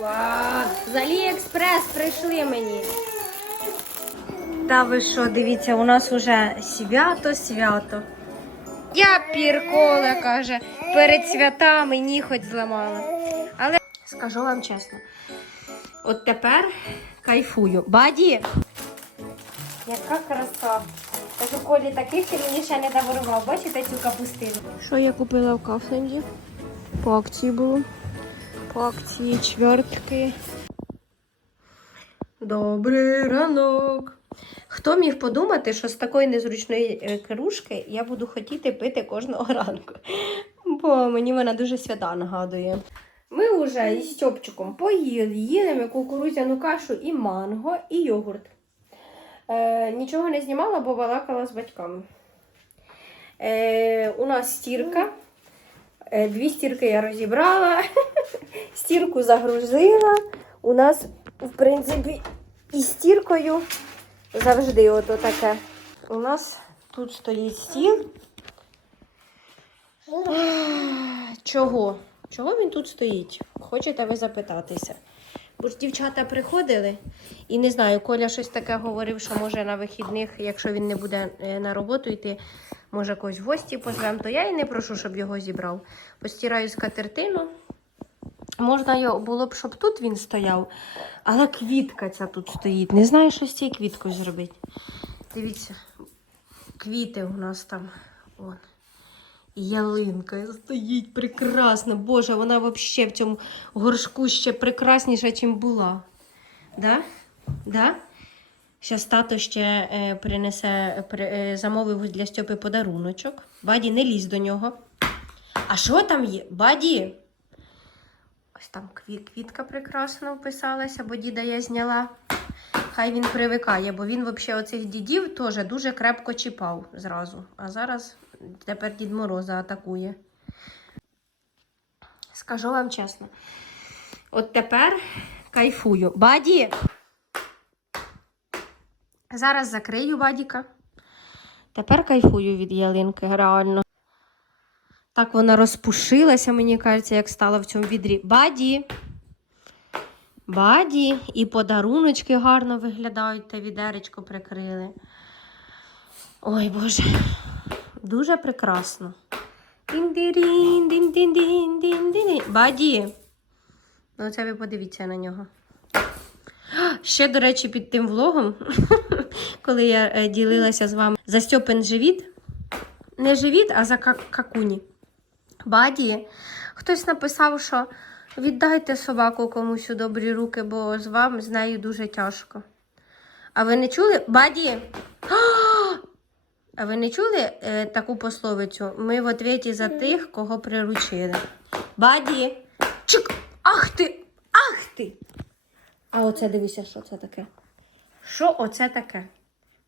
Вау, з Аліекспрес прийшли мені. Та ви що, дивіться, у нас уже свято, свято. Я піркола, каже, перед святами ніготь зламала. Але скажу вам чесно, от тепер кайфую. Баді! Яка краса! Кажу, Колі, таких ти мені ще не дарував. Бачите цю капустину? Що я купила в Кафленді? По акції було. По акції чвертки. Добрий ранок. Хто міг подумати, що з такої незручної е, кружки я буду хотіти пити кожного ранку? Бо мені вона дуже свята нагадує. Ми вже із Стьопчиком поїли, їли ми кукурудзяну кашу і манго, і йогурт. Е, нічого не знімала, бо балакала з батьками. Е, у нас стірка. Е, дві стірки я розібрала, стірку загрузила. У нас, в принципі, і стіркою завжди ото таке. У нас тут стоїть стіл. Чого? Чого він тут стоїть? Хочете ви запитатися? Бо ж дівчата приходили, і не знаю, Коля щось таке говорив, що може на вихідних, якщо він не буде е, на роботу йти, може когось в гості позвем, то я і не прошу, щоб його зібрав. Постираю скатертину. Можна його було б, щоб тут він стояв, але квітка ця тут стоїть. Не знаю, що з цією квіткою зробити. Дивіться, квіти у нас там. Вон. Ялинка стоїть прекрасно. Боже, вона взагалі в цьому горшку ще прекрасніша, ніж була. Да? Да? Зараз тато ще е, принесе, при, е, замовив для Стьопи подаруночок. Баді, не лізь до нього. А що там є? Баді? Ось там кві- квітка прекрасно вписалася, бо діда я зняла. Хай він привикає, бо він взагалі оцих дідів теж дуже крепко чіпав зразу. А зараз тепер Дід Мороза атакує. Скажу вам чесно. От тепер кайфую. Баді! Зараз закрию бадіка. Тепер кайфую від ялинки, реально. Так вона розпушилася, мені кажеться, як стала в цьому відрі. Баді! Баді, і подаруночки гарно виглядають, та відеречко прикрили. Ой, Боже, дуже прекрасно. Баді. Ну, це ви подивіться на нього. Ще, до речі, під тим влогом, коли я е, ділилася з вами за Стьопин живіт. Не живіт, а за какуні. Баді. Хтось написав, що віддайте собаку комусь у добрі руки, бо з вам з нею дуже тяжко. А ви не чули? Баді! А ви не чули е, таку пословицю? Ми в ответі за тих, кого приручили. Баді! Чик! Ах ти! Ах ти! А оце дивися, що це таке. Що оце таке?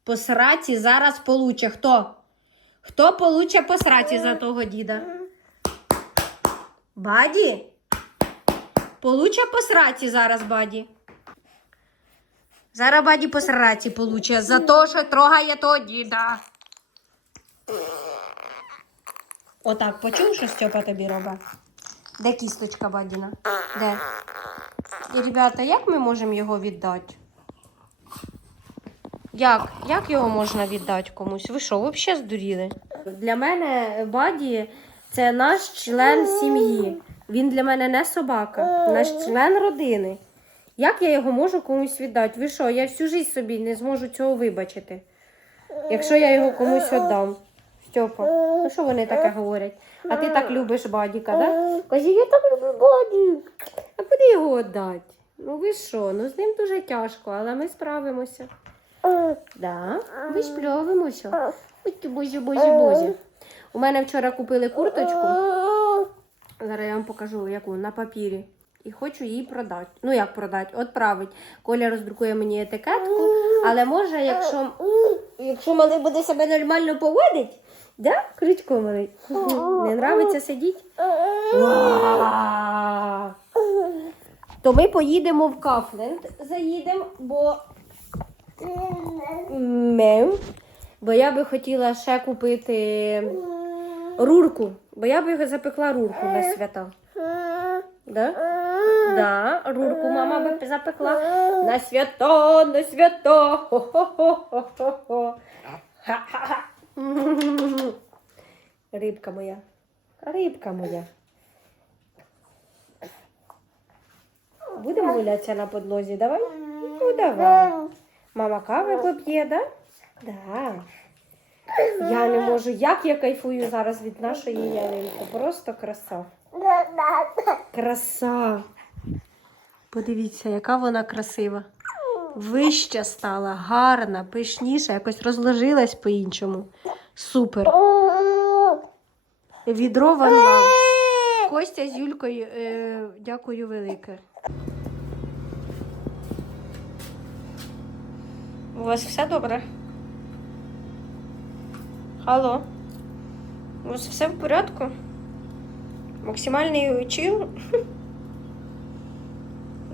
По сраці зараз получе. Хто? Хто получе по сраці за того діда? Баді? Получе по сраці зараз, баді. Зараз баді по сраці получе за те, що трогає того діда. Отак, почув, що Стьопа тобі робить? Де кісточка бадіна? Де? І, ребята, як ми можемо його віддати? Як? Як його можна віддати комусь? Ви що, взагалі здуріли? Для мене Баді це наш член сім'ї. Він для мене не собака, наш член родини. Як я його можу комусь віддати? Ви що, я всю життя собі не зможу цього вибачити, якщо я його комусь віддам. Стьопа, ну що вони таке говорять? А ти так любиш Бадіка, да? Кажи, я так люблю Баді. А куди його віддати? Ну ви що? Ну з ним дуже тяжко, але ми справимося. Да, вишпльовуємося. Ой, ти бозі, бозі, бозі. У мене вчора купили курточку. Зараз я вам покажу, яку на папірі. І хочу її продати. Ну, як продати? Отправить. Коля роздрукує мені етикетку, але може, якщо, якщо малий буде себе нормально поводить, да? Кричко малий. Не нравиться сидіти? То ми поїдемо в Кафленд, заїдемо, бо Мем. Бо я би хотіла ще купити рурку. Бо я би запекла рурку на свята. Да? Да, рурку мама би запекла. На свято, на свято. Хо-хо-хо-хо-хо. Рибка моя. Рибка моя. Будемо гулятися на подлозі, давай? Ну, давай. Мама кави поп'є, да? Да. Я не можу, як я кайфую зараз від нашої ялинки. Просто краса. Краса. Подивіться, яка вона красива. Вища стала, гарна, пишніша, якось розложилась по-іншому. Супер. Відро Ван Костя з Юлькою, е, дякую велике. У вас все добре? Алло? У вас все в порядку? Максимальний чил?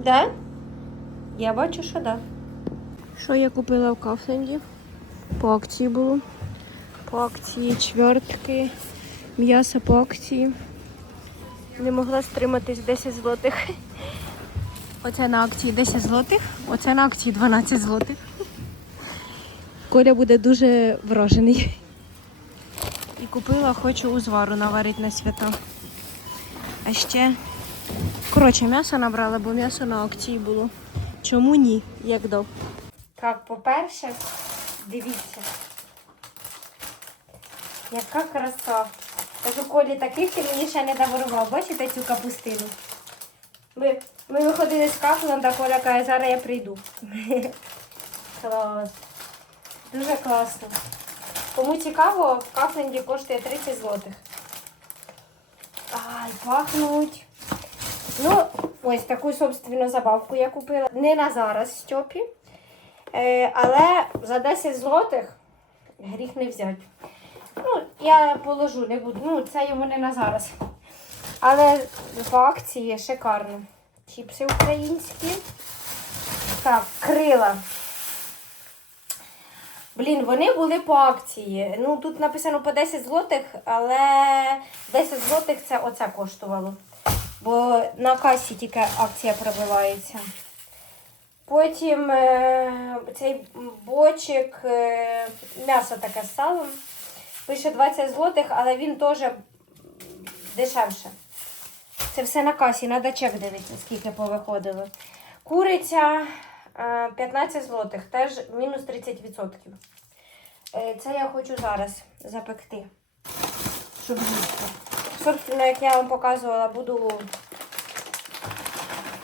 Да? Я бачу, що да. Що я купила в Кафленді? По акції було. По акції чвертки, м'ясо по акції. Не могла стриматись 10 злотих. Оце на акції 10 злотих, оце на акції 12 злотих. Коля буде дуже вражений. І купила, хочу узвару наварити на свята. А ще, коротше, м'ясо набрала, бо м'ясо на акції було. Чому ні? Як до? Так, по-перше, дивіться. Яка краса. Кажу, Колі таких ти мені ще не дарував. Бачите цю капустину? Ми, ми виходили з Кафланда, Коля каже, зараз я прийду. Клас. Дуже класно. Кому цікаво, в Кафленді коштує 30 злотих. Ай, пахнуть. Ну, ось таку собственну забавку я купила. Не на зараз Стьопі. Е, але за 10 злотих гріх не взяти. Ну, я положу, не буду. Ну, це йому не на зараз. Але в акції шикарно. Чіпси українські. Так, крила. Блін, вони були по акції. Ну, тут написано по 10 злотих, але 10 злотих це оце коштувало. Бо на касі тільки акція пробивається. Потім е, цей бочик, е, м'ясо таке з салом. Пише 20 злотих, але він теж дешевше. Це все на касі, треба чек дивитися, скільки повиходило. Куриця е, 15 злотих, теж мінус 30%. Е, Це я хочу зараз запекти. Щоб їсти. Собственно, як я вам показувала, буду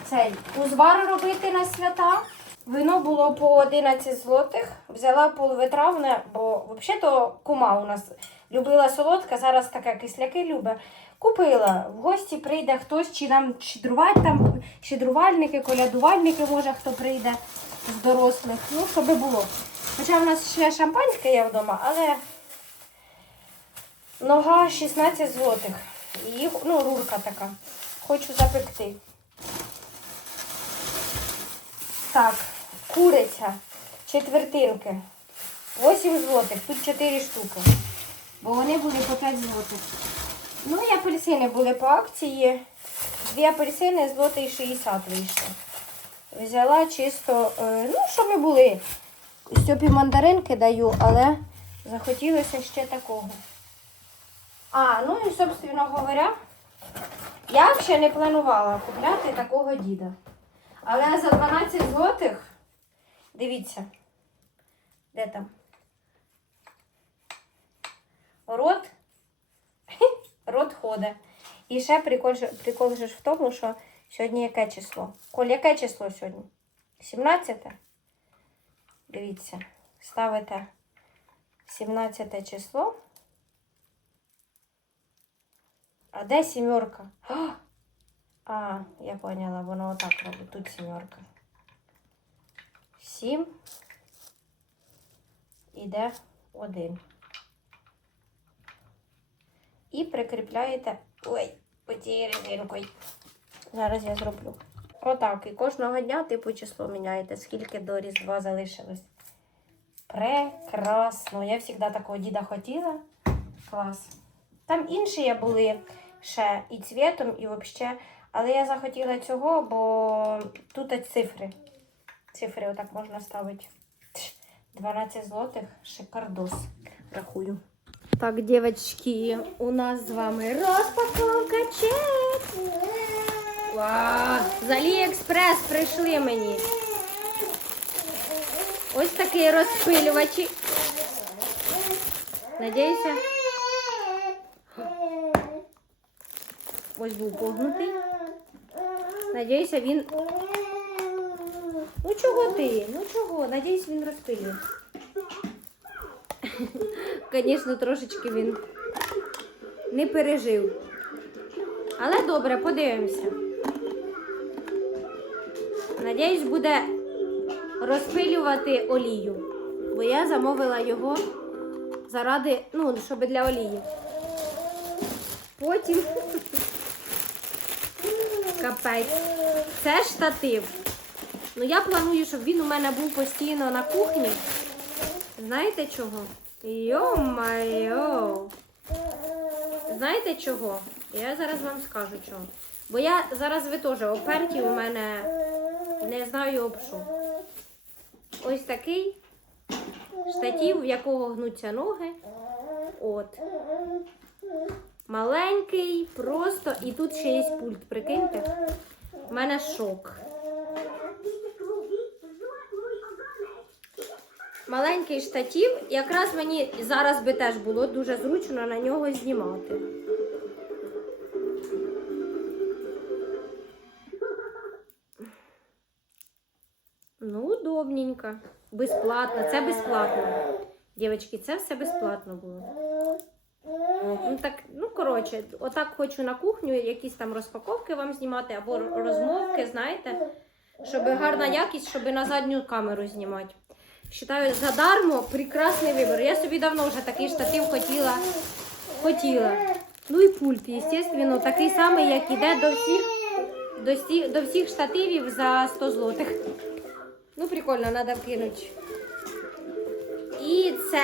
цей узвар робити на свята. Вино було по 11 злотих. Взяла половитравне, бо взагалі-то кума у нас любила солодка, зараз таке кисляки любить. Купила. В гості прийде хтось, чи нам щедрувати там, щедрувальники, колядувальники, може хто прийде з дорослих. Ну, щоб було. Хоча в нас ще шампанське є вдома, але нога 16 злотих. Їх, ну, рурка така. Хочу запекти. Так, куриця, четвертинки. 8 злотих, тут 4 штуки. Бо вони були по 5 злотих. Ну і апельсини були по акції. Дві апельсини злотий 60 вийшло. Взяла чисто, е, ну, щоб були. Стьопі мандаринки даю, але захотілося ще такого. А, ну і, собственно говоря, я ще не планувала купляти такого діда. Але за 12 злотих, дивіться, де там? Рот, рот ходить. І ще прикол, прикол же в тому, що сьогодні яке число? Коль, яке число сьогодні? 17? Дивіться, ставите 17 число. А де сімерка? А! Я поняла, воно отак робить. Тут сімерка. Сім. Іде один. І прикріпляєте. Ой, оцією резинкою. Зараз я зроблю. Отак. І кожного дня, типу, число міняєте, скільки до Різдва залишилось. Прекрасно. Я завжди такого діда хотіла. Клас. Там інші були ще і цвітом, і взагалі. Але я захотіла цього, бо тут цифри. Цифри отак можна ставити. 12 злотих, шикардос. Рахую. Так, дівчатки, у нас з вами розпаковка чек. Вау! З Аліекспрес прийшли мені. Ось такий розпилювач. Надіюся. Ось був погнутий. Надіюся, він. Ну чого ти? Ну чого? Надіюсь, він розпилює. Звісно, трошечки він не пережив. Але добре, подивимося. Надіюсь, буде розпилювати олію. Бо я замовила його заради, ну, щоб для олії. Потім капець. Це штатив. Ну я планую, щоб він у мене був постійно на кухні. Знаєте чого? Йо-майо. Знаєте чого? Я зараз вам скажу чого. Бо я зараз ви теж оперті у мене не знаю об що. Ось такий штатів, в якого гнуться ноги. От. Маленький, просто, і тут ще є пульт, прикиньте. У мене шок. Маленький штатів, якраз мені зараз би теж було дуже зручно на нього знімати. Ну, удобненько. Безплатно. Це безплатно. Дівчатки, це все безплатно було. Ну так, ну коротше, отак хочу на кухню якісь там розпаковки вам знімати або розмовки, знаєте, щоб гарна якість, щоб на задню камеру знімати. Вважаю, задармо прекрасний вибір. Я собі давно вже такий штатив хотіла. хотіла. Ну і пульт, звісно, такий самий, як іде до всіх, до всіх, до всіх штативів за 100 злотих. Ну, прикольно, треба вкинути. І це.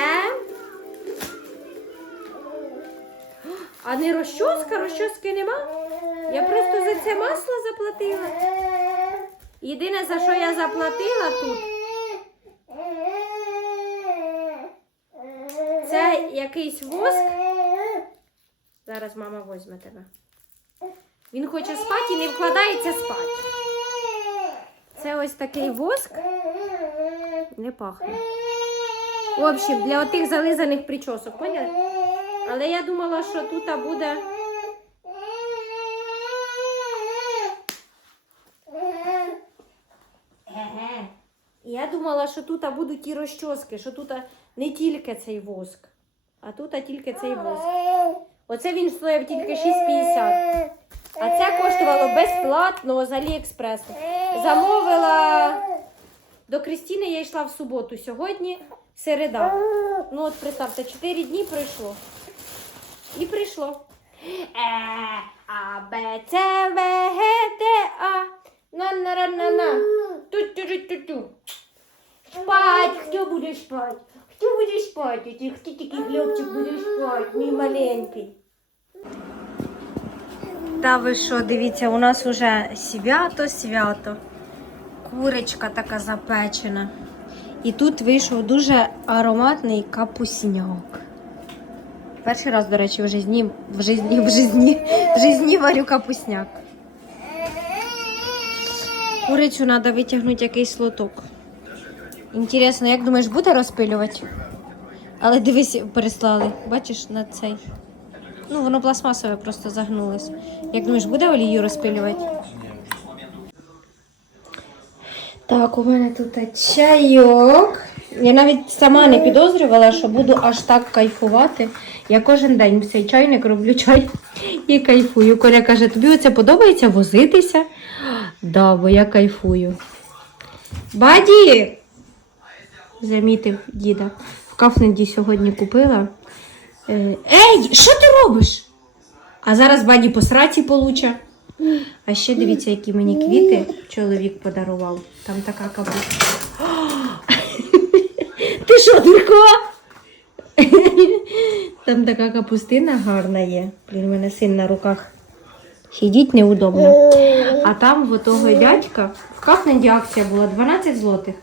А не розчоска, розчоски нема. Я просто за це масло заплатила. Єдине, за що я заплатила тут, це якийсь воск. Зараз мама возьме тебе. Він хоче спати і не вкладається спати. Це ось такий воск. Не пахне. В общем, для отих зализаних причосок, поняли? Але я думала, що тут буде. Я думала, що тут будуть ті розчоски, що тут не тільки цей воск, а тут тільки цей воск. Оце він стоїв тільки 6,50. А це коштувало безплатно з Аліекспресу. Замовила до Крістіни, я йшла в суботу. Сьогодні середа. Ну от представте, 4 дні пройшло. І прийшло. Е, А, Б, С, В, Г, Д, А. На, на, на, на, на. Ту-ту-ту-ту-ту. Спать, хто буде спать? Хто буде спати? Ти- Хто такий хлопчик буде спати, мій маленький? Та ви що, дивіться, у нас уже свято, свято. Курочка така запечена. І тут вийшов дуже ароматний капусняк. Перший раз, до речі, в житті, в житті, в житті, в житті варю капусняк. Курицю треба витягнути якийсь лоток. Інтересно, як думаєш, буде розпилювати? Але дивись, переслали. Бачиш на цей. Ну, воно пластмасове просто загнулось. Як думаєш, буде олію розпилювати? Так, у мене тут чайок. Я навіть сама не підозрювала, що буду аж так кайфувати. Я кожен день в цей чайник роблю чай і кайфую. Коля каже, тобі оце подобається возитися? Да, бо я кайфую. Баді! Замітив діда. В Кафненді сьогодні купила. Е, Ей, що ти робиш? А зараз баді по сраці получа. А ще дивіться, які мені квіти чоловік подарував. Там така капуста. Ти що, дурко? Там така капустина гарна є. Блін, у мене син на руках Сидіть неудобно. А там в того дядька в Капленді акція була 12 злотих.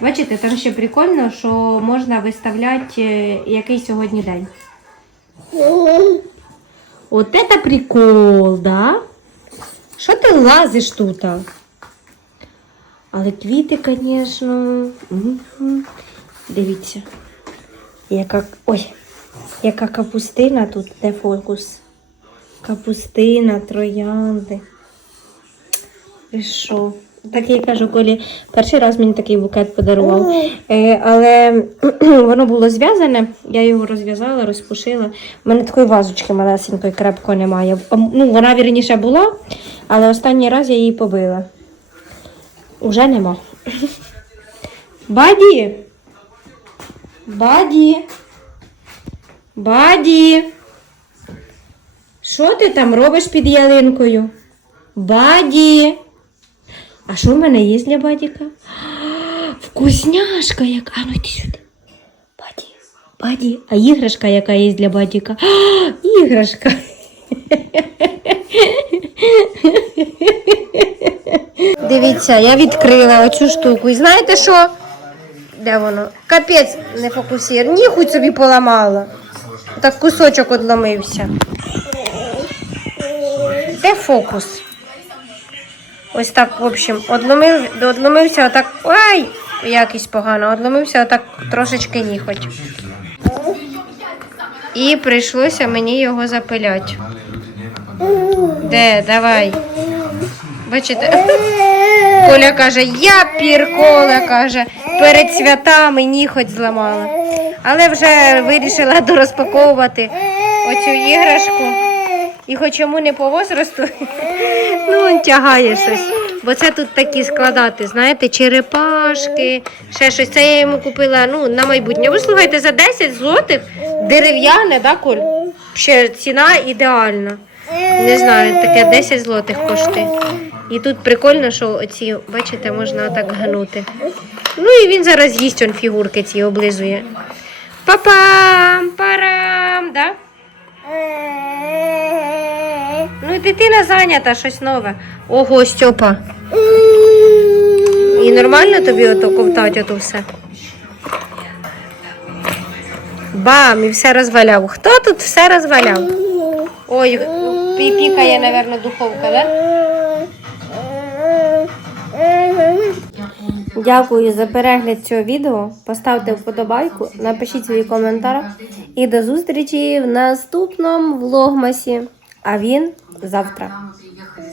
Бачите, там ще прикольно, що можна виставляти, е, який сьогодні день. От это прикол, да? Що ти лазиш тут? Але квіти, звісно. Дивіться. Яка. Ой, яка капустина тут, де фокус. Капустина, троянди. І що? Так я кажу, Колі, перший раз мені такий букет подарував. Е, але воно було зв'язане, я його розв'язала, розпушила. У мене такої вазочки малесенької крепко немає. Ну, вона вірніше була, але останній раз я її побила. Уже нема. Баді! Баді! Баді! Що ти там робиш під ялинкою? Баді! А що в мене є для бадіка? Вкусняшка яка. А ну йди сюди. Баді, баді. А іграшка яка є для бадіка? Іграшка. Дивіться, я відкрила оцю штуку. І знаєте що? Де воно? Капець не фокусір. Ніхуй собі поламала. Так кусочок одломився. Де фокус? Ось так, в общем, одломив, одломився отак. Ай! Якість погано, одломився отак трошечки ніхоть. І прийшлося мені його запиляти. Де, давай. Бачите? Коля каже, я піркола, каже, перед святами ніхоть зламала. Але вже вирішила дорозпаковувати оцю іграшку. І хоч йому не по возрасту, ну він тягає щось. Бо це тут такі складати, знаєте, черепашки, ще щось. Це я йому купила ну, на майбутнє. Ви слухайте, за 10 злотих дерев'яне, да, Коль? Ще ціна ідеальна. Не знаю, таке 10 злотих коштує. І тут прикольно, що оці, бачите, можна отак гнути. Ну і він зараз їсть он фігурки ці облизує. Па-пам! Парам! Да? Ну, дитина зайнята, щось нове. Ого, Стьопа. І нормально тобі ото ковтать ото все? Бам, і все розваляв. Хто тут все розваляв? Ой, пікає, напевно, духовка, да? Дякую за перегляд цього відео. Поставте вподобайку, напишіть свій коментар. І до зустрічі в наступному влогмасі. А він завтра.